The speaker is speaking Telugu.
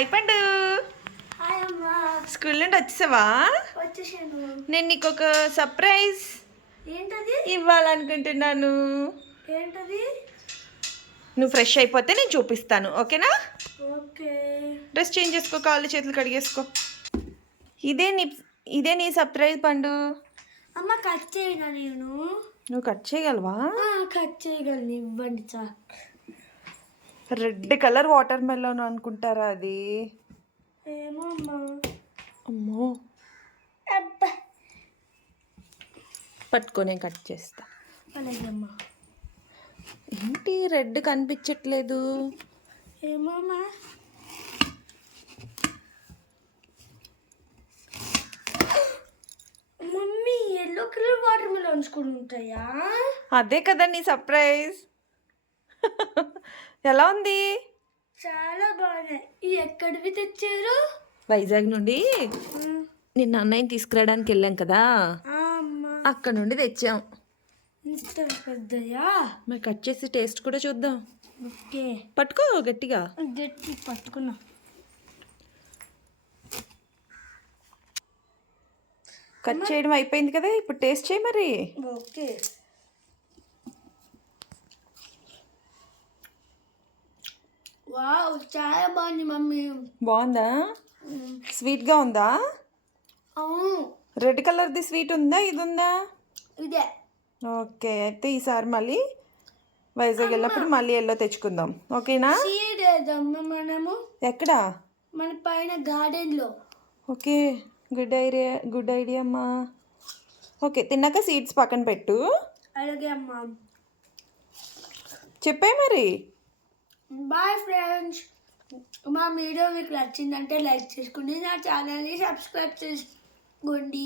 హాయ్ పండు. హాయ్ అమ్మా. స్కూల్ నుండి వచ్చేసావా? వచ్చేసాను. నేను నీకు ఒక సర్ప్రైజ్ ఏంటది? ఇవ్వాలనుకుంటున్నాను. ఏంటది? నువ్వు ఫ్రెష్ అయిపోతే నేను చూపిస్తాను, ఓకేనా? ఓకే. డ్రెస్ చేంజ్ చేసుకో, కాళ్ళు చేతులు కడిగేసుకో. ఇదే నీ సర్ప్రైజ్ పండు. అమ్మ కట్ చేయగా నేను. నువ్వు కట్ చేయగలవా? కట్ చేయగలను, ఇవ్వండి chalk. Red colour water melon అనుకుంటారా అది? ఏమో అమ్మా. అమ్మో, అబ్బా పట్టుకో, నేను కట్ చేస్తా. అలాగే అమ్మా. ఏంటి రెడ్ కనిపించట్లేదు? ఏమో అమ్మా. Mummy yellow colour water melons కూడా ఉంటాయా? అదే కదా నీ సర్ప్రైజ్. ఎలా ఉంది? చాలా బాగున్నాయి. ఇవి ఎక్కడివి తెచ్చారు? వైజాగ్ నుండి నిన్న అన్నయ్యని తీసుకురావడానికి వెళ్ళాం కదా, అమ్మా. అక్కడ నుండి తెచ్చాం. ఇంత పెద్దయా? మరి కట్ చేసి టేస్ట్ కూడా చూద్దాం. ఓకే. పట్టుకో గట్టిగా. గట్టి పట్టుకున్నా. కట్ చేయడం అయిపోయింది కదా, ఇప్పుడు టేస్ట్ చేయి మరి. ఓకే. వావ్, చాలా బాగుంది మమ్మీ. బాగుందా? స్వీట్గా ఉందా? అవును. రెడ్ కలర్ది స్వీట్ ఉందా, ఇది ఉందా? ఇదే. ఓకే, అయితే ఈసారి మళ్ళీ వైజాగ్ వెళ్ళినప్పుడు మళ్ళీ ఎల్లో తెచ్చుకుందాం, ఓకేనా? సీడ్ వేద్దామా మనము? ఎక్కడ? మన పైన గార్డెన్లో. ఓకే, గుడ్ ఐడియా అమ్మా. ఓకే, తిన్నాక సీడ్స్ పక్కన పెట్టు. అలాగే అమ్మా. చెప్పే మరి. Bye friends. మా వీడియో మీకు నచ్చిందంటే లైక్ చేసుకోండి, నా ఛానల్ని సబ్స్క్రైబ్ చేసుకోండి.